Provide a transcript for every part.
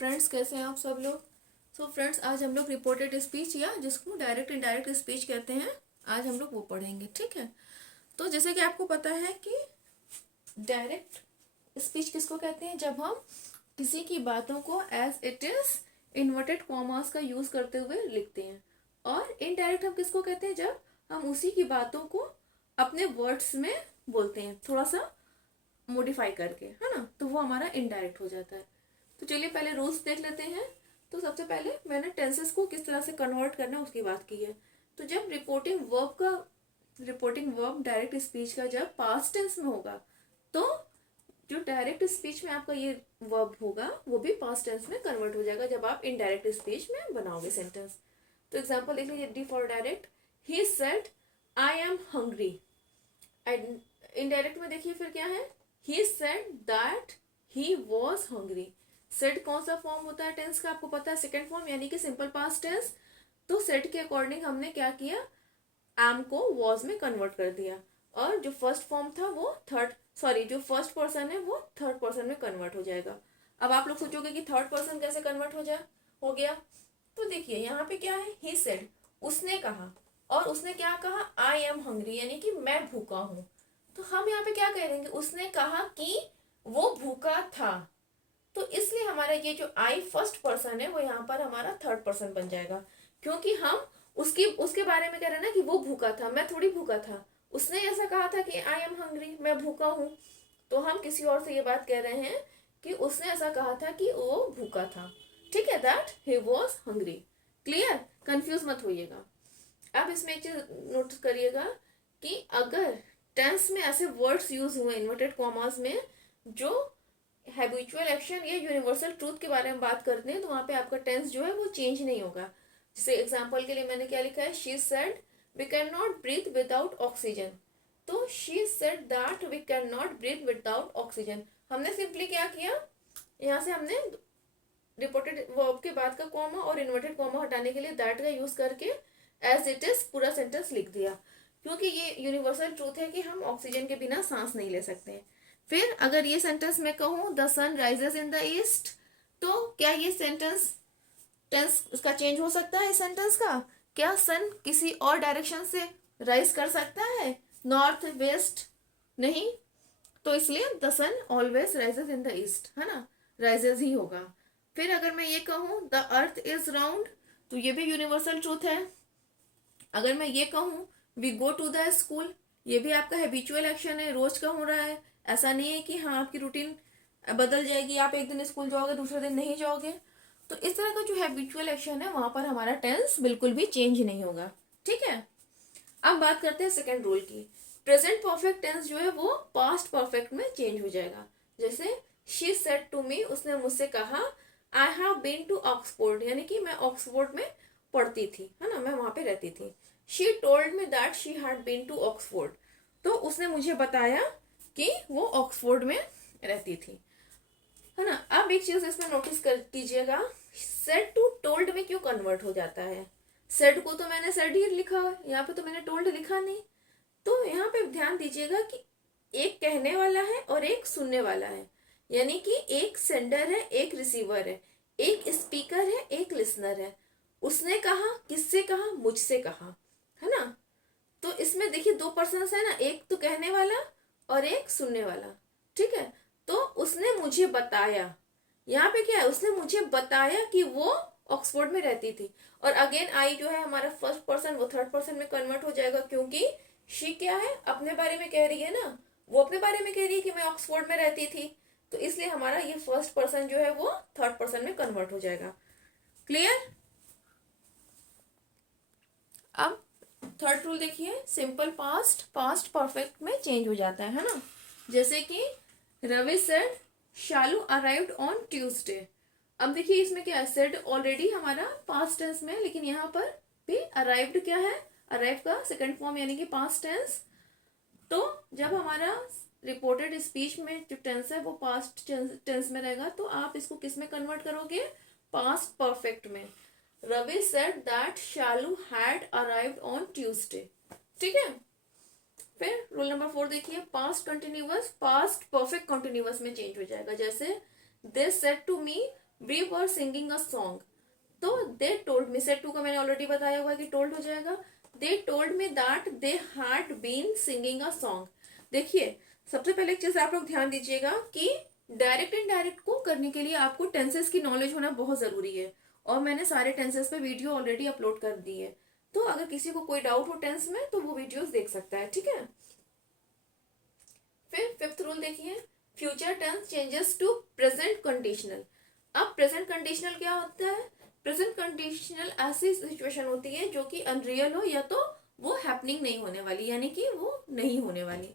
Friends, कैसे हैं आप सब लोग। फ्रेंड्स, आज हम लोग रिपोर्टेड स्पीच या जिसको डायरेक्ट इनडायरेक्ट स्पीच कहते हैं, आज हम लोग वो पढ़ेंगे। ठीक है। तो जैसे कि आपको पता है कि डायरेक्ट स्पीच किसको कहते हैं, जब हम किसी की बातों को as it is inverted commas का यूज करते हुए लिखते हैं। और इनडायरेक्ट हम किसको कहते हैं, जब हम उसी की बातों को अपने वर्ड्स में बोलते हैं, थोड़ा सा मॉडिफाई करके, है ना। तो वो हमारा इनडायरेक्ट हो जाता है। तो चलिए पहले रूल्स देख लेते हैं। तो सबसे पहले मैंने टेंसेस को किस तरह से कन्वर्ट करना है उसकी बात की है। तो जब रिपोर्टिंग वर्ब डायरेक्ट स्पीच का जब पास्ट टेंस में होगा, तो जो डायरेक्ट स्पीच में आपका ये वर्ब होगा वो भी पास्ट टेंस में कन्वर्ट हो जाएगा जब आप इनडायरेक्ट स्पीच में बनाओगे सेंटेंस। तो एग्जांपल देख लीजिए, D for direct, he said I am hungry. Indirect में देखिए फिर क्या है, he said that he was hungry. Said कौन सा फॉर्म होता है टेंस का, आपको पता है, सेकेंड फॉर्म यानी कि सिंपल पास्ट टेंस। तो सेड के अकॉर्डिंग हमने क्या किया, एम को वॉज में कन्वर्ट कर दिया। और जो फर्स्ट फॉर्म था वो जो फर्स्ट पर्सन है वो थर्ड पर्सन में कन्वर्ट हो जाएगा। अब आप लोग सोचोगे कि थर्ड पर्सन कैसे कन्वर्ट हो गया। तो देखिए यहाँ पे क्या है, ही सेड, उसने कहा। और उसने क्या कहा, आई एम हंग्री, यानी कि मैं भूखा हूं। तो हम यहाँ पे क्या कह देंगे, उसने कहा कि वो भूखा था। तो इसलिए हमारा ये जो आई फर्स्ट पर्सन है वो यहाँ पर हमारा थर्ड पर्सन बन जाएगा, क्योंकि हम उसके बारे में कह रहे हैं ना कि वो भूखा था, मैं थोड़ी भूखा था। उसने ऐसा कहा था कि आई एम हंग्री, मैं भूखा हूं। तो हम किसी और से ये बात कह रहे हैं कि उसने ऐसा कहा था कि वो भूखा था। ठीक है, that he was hungry. Clear, confuse मत होइएगा। अब इसमें एक चीज नोटिस करिएगा कि अगर टेंस में ऐसे वर्ड्स यूज हुए इन्वर्टेड कॉमास में जो हैबिचुअल एक्शन या यूनिवर्सल ट्रूथ के बारे में बात करते हैं, तो वहां पे आपका टेंस जो है वो चेंज नहीं होगा। जैसे एग्जांपल के लिए मैंने क्या लिखा है, she said we can not breathe without oxygen. तो she said that we can not breathe without oxygen. हमने सिंपली क्या किया, यहाँ से हमने रिपोर्टेड वर्ब के बाद का कॉमा और इन्वर्टेड कॉमा हटाने के लिए दैट का यूज करके एज इट इज पूरा सेंटेंस लिख दिया, क्योंकि ये यूनिवर्सल ट्रूथ है कि हम ऑक्सीजन के बिना सांस नहीं ले सकते। फिर अगर ये सेंटेंस मैं कहूँ, the sun rises in the east, तो क्या ये टेंस उसका चेंज हो सकता है इस सेंटेंस का। क्या सन किसी और डायरेक्शन से राइज कर सकता है, नॉर्थ वेस्ट नहीं। तो इसलिए the sun always rises in the east, है ना, राइजेस ही होगा। फिर अगर मैं ये कहूँ द अर्थ इज राउंड, तो ये भी यूनिवर्सल ट्रूथ है। अगर मैं ये कहूँ we go to the school, ये भी आपका हैबिचुअल एक्शन है, रोज का हो रहा है। ऐसा नहीं है कि हाँ आपकी रूटीन बदल जाएगी, आप एक दिन स्कूल जाओगे दूसरे दिन नहीं जाओगे। तो इस तरह का जो हैबिचुअल एक्शन है वहां पर हमारा टेंस बिल्कुल भी चेंज नहीं होगा। ठीक है। अब बात करते हैं सेकेंड रूल की। प्रेजेंट परफेक्ट टेंस जो है वो पास्ट परफेक्ट में चेंज हो जाएगा। जैसे शी सेड टू मी, उसने मुझसे कहा, I have been to Oxford, यानी कि मैं ऑक्सफोर्ड में पढ़ती थी, है ना, मैं वहां पे रहती थी। She told me that she had been to Oxford, तो उसने मुझे बताया कि वो ऑक्सफोर्ड में रहती थी, है ना। अब एक चीज इसमें नोटिस कर दीजिएगा, सेड टू टोल्ड में क्यों कन्वर्ट हो जाता है। सेड को तो मैंने सेड ही लिखा है, यहाँ पे तो मैंने टोल्ड लिखा नहीं। तो यहाँ पे ध्यान दीजिएगा कि एक कहने वाला है और एक सुनने वाला है, यानी कि एक सेंडर है एक रिसीवर है, एक स्पीकर है एक लिसनर है। उसने कहा, किससे कहा, मुझसे कहा, है ना। तो इसमें देखिए दो पर्सन है ना, एक तो कहने वाला और एक सुनने वाला। ठीक है। तो उसने मुझे बताया, यहाँ पे क्या है, उसने मुझे बताया कि वो ऑक्सफोर्ड में रहती थी। और अगेन आई जो है हमारा फर्स्ट पर्सन वो थर्ड पर्सन में कन्वर्ट हो जाएगा, क्योंकि शी क्या है, अपने बारे में कह रही है ना, वो अपने बारे में कह रही है कि मैं ऑक्सफोर्ड में रहती थी। तो इसलिए हमारा ये फर्स्ट पर्सन जो है वो थर्ड पर्सन में कन्वर्ट हो जाएगा। क्लियर। अब थर्ड रूल देखिए, सिंपल पास्ट परफेक्ट में चेंज हो जाता है ना। जैसे कि Ravi said Shalu arrived on Tuesday. अब देखिए इसमें क्या है, सेड ऑलरेडी हमारा पास्ट टेंस में, लेकिन यहाँ पर भी अराइव्ड क्या है, अराइव का सेकंड फॉर्म यानी कि पास्ट टेंस। तो जब हमारा रिपोर्टेड स्पीच में जो टेंस है वो पास्ट टेंस में रहेगा, तो आप इसको किस में कन्वर्ट करोगे, पास्ट परफेक्ट में। Ravi said that Shalu had arrived on Tuesday. ठीक है। फिर रूल नंबर 4 देखिए, past continuous past perfect continuous में चेंज हो जाएगा। जैसे they said to me we were singing a song, तो they told me, said to का मैंने ऑलरेडी बताया हुआ है कि टोल्ड हो जाएगा। They told me that they had been singing a song. देखिए सबसे पहले एक चीज आप लोग ध्यान दीजिएगा कि डायरेक्ट इनडायरेक्ट को करने के लिए आपको टेंसेस की नॉलेज होना बहुत जरूरी है, और मैंने सारे टेंसेस पे वीडियो ऑलरेडी अपलोड कर दी है, तो अगर किसी को कोई डाउट हो टेंस में तो वो वीडियोस देख सकता है, ठीक है। फिर फिफ्थ रूल देखिए, future tense changes to present conditional. अब प्रेजेंट कंडीशनल क्या होता है? प्रेजेंट कंडीशनल ऐसी सिचुएशन होती है जो कि अनरियल हो या तो वो हैपनिंग नहीं होने वाली, यानी कि वो नहीं होने वाली।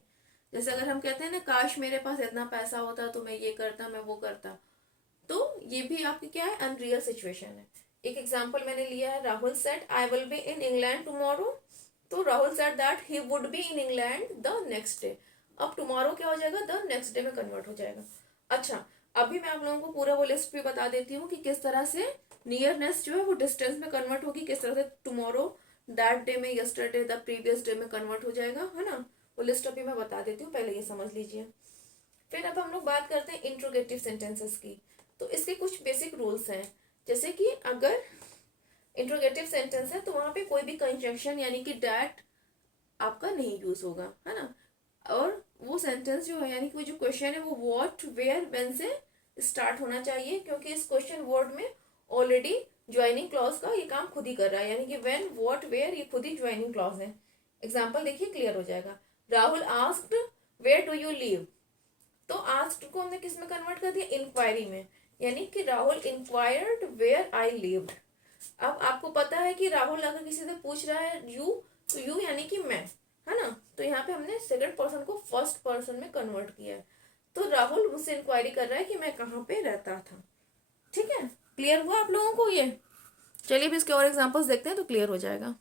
जैसे अगर हम कहते हैं ना काश मेरे पास इतना पैसा होता तो मैं ये करता मैं वो करता, तो ये भी आपकी क्या है? अनरियल सिचुएशन है। एक एग्जांपल मैंने लिया है, Rahul said I will be in England tomorrow, तो Rahul said that he would be in England the next day. अब टुमारो क्या हो जाएगा? द नेक्स्ट डे में कन्वर्ट हो जाएगा। अच्छा, अभी मैं आप लोगों को पूरा वो लिस्ट भी बता देती हूँ कि किस तरह से नियरनेस जो है वो डिस्टेंस में कन्वर्ट होगी, किस तरह से टुमारो दैट डे में, यस्टरडे द प्रीवियस डे में कन्वर्ट हो जाएगा, है ना। वो लिस्ट अभी मैं बता देती हूँ, पहले ये समझ लीजिए। फिर अब हम लोग बात करते हैं इंट्रोगेटिव सेंटेंसेस की। तो इसके कुछ बेसिक रूल्स हैं, जैसे कि अगर इंट्रोगेटिव सेंटेंस है तो वहां पे कोई भी कंजंक्शन यानी कि डैट आपका नहीं यूज होगा, है ना। और वो सेंटेंस जो है यानी कि वो जो क्वेश्चन है वो व्हाट वेयर व्हेन से स्टार्ट होना चाहिए, क्योंकि इस क्वेश्चन वर्ड में ऑलरेडी ज्वाइनिंग क्लॉज का ये काम खुद ही कर रहा है, यानी कि व्हेन व्हाट वेयर ये खुद ही ज्वाइनिंग क्लॉज है। एग्जाम्पल देखिए क्लियर हो जाएगा। Rahul asked where do you live, तो आस्क्ड को हमने किस में कन्वर्ट कर दिया? इंक्वायरी में, यानी कि Rahul inquired where I lived. अब आपको पता है कि राहुल अगर किसी से पूछ रहा है यू, तो यू यानी कि मैं, है ना। तो यहाँ पे हमने सेकंड पर्सन को फर्स्ट पर्सन में कन्वर्ट किया है, तो राहुल मुझसे इंक्वायरी कर रहा है कि मैं कहाँ पे रहता था। ठीक है, क्लियर हुआ आप लोगों को ये? चलिए भी इसके और एग्जांपल्स देखते हैं तो क्लियर हो जाएगा।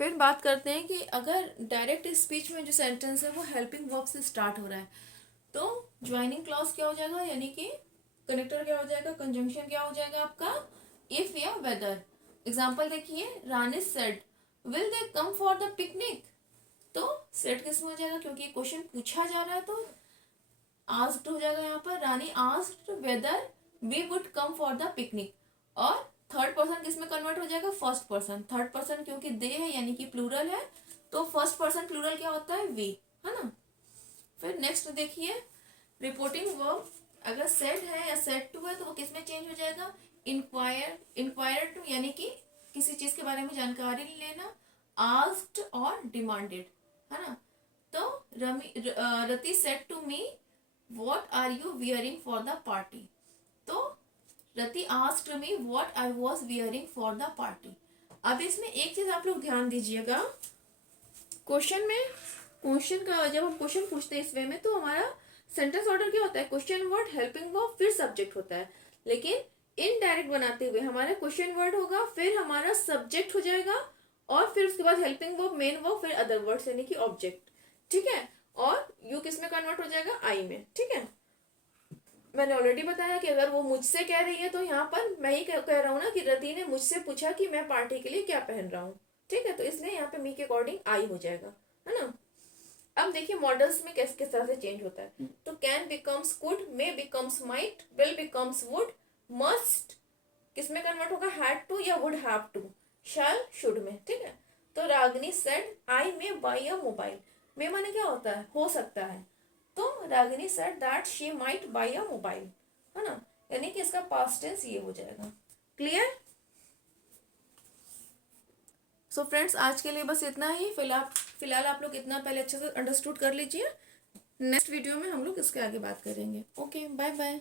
फिर बात करते हैं कि अगर डायरेक्ट स्पीच में जो सेंटेंस है वो हेल्पिंग वर्ब से स्टार्ट हो रहा है, तो ज्वाइनिंग क्लॉज क्या हो जाएगा, यानी कि कनेक्टर क्या हो जाएगा, कंजंक्शन क्या हो जाएगा आपका? इफ या वेदर। एग्जाम्पल देखिए, Rani said will they come for the picnic, तो सेड किस में हो जाएगा? क्योंकि क्वेश्चन पूछा जा रहा है तो आस्क्ड हो जाएगा यहाँ पर। Rani asked whether we would come for the picnic, और थर्ड पर्सन किस में कन्वर्ट हो जाएगा? First person. थर्ड पर्सन क्योंकि दे है यानी कि प्लूरल है, तो फर्स्ट पर्सन प्लूरल क्या होता है? वी, है ना। फिर नेक्स्ट देखिए, रिपोर्टिंग वर्ब अगर सेड है या सेड टू है तो वो किस में चेंज हो जाएगा? इंक्वायर, इंक्वायर टू यानी कि किसी चीज के बारे में जानकारी लेना, आस्क्ड और डिमांडेड, है ना। तो Rati said to me what are you wearing for the party, तो Rati asked me what I was wearing for the party. अब इसमें एक चीज आप लोग ध्यान दीजिएगा, क्वेश्चन में क्वेश्चन का जब हम क्वेश्चन पूछते हैं इस वे में तो हमारा सेंटेंस ऑर्डर क्या होता है? क्वेश्चन वर्ड, हेल्पिंग वर्ब, फिर सब्जेक्ट होता है। लेकिन इनडायरेक्ट बनाते हुए हमारा क्वेश्चन वर्ड होगा, फिर हमारा सब्जेक्ट हो जाएगा, और फिर उसके बाद हेल्पिंग वर्ब, मेन वर्ब, फिर अदर वर्ड्स यानी कि ऑब्जेक्ट। ठीक है, और यू किस में कन्वर्ट हो जाएगा? आई में। ठीक है, मैंने ऑलरेडी बताया कि अगर वो मुझसे कह रही है तो यहाँ पर मैं ही कह रहा हूँ ना कि रति ने मुझसे पूछा कि मैं पार्टी के लिए क्या पहन रहा हूँ। ठीक है, तो इसलिए यहाँ पे मी के अकॉर्डिंग आई हो जाएगा, है ना। अब देखिए मॉडल्स में किस किस तरह से चेंज होता है, तो can becomes could, may becomes might, will becomes would, must किस में कन्वर्ट होगा? हैड टू या would have to, shall should में। ठीक है, तो Ragini said I may buy a mobile, may माने क्या होता है? हो सकता है, तो Ragini said that she might buy a mobile, है ना, यानी कि इसका पास्ट टेंस ये हो जाएगा। क्लियर? सो फ्रेंड्स आज के लिए बस इतना ही। फिलहाल आप लोग इतना पहले अच्छे से अंडरस्टूड कर लीजिए, नेक्स्ट वीडियो में हम लोग इसके आगे बात करेंगे। Okay, bye bye.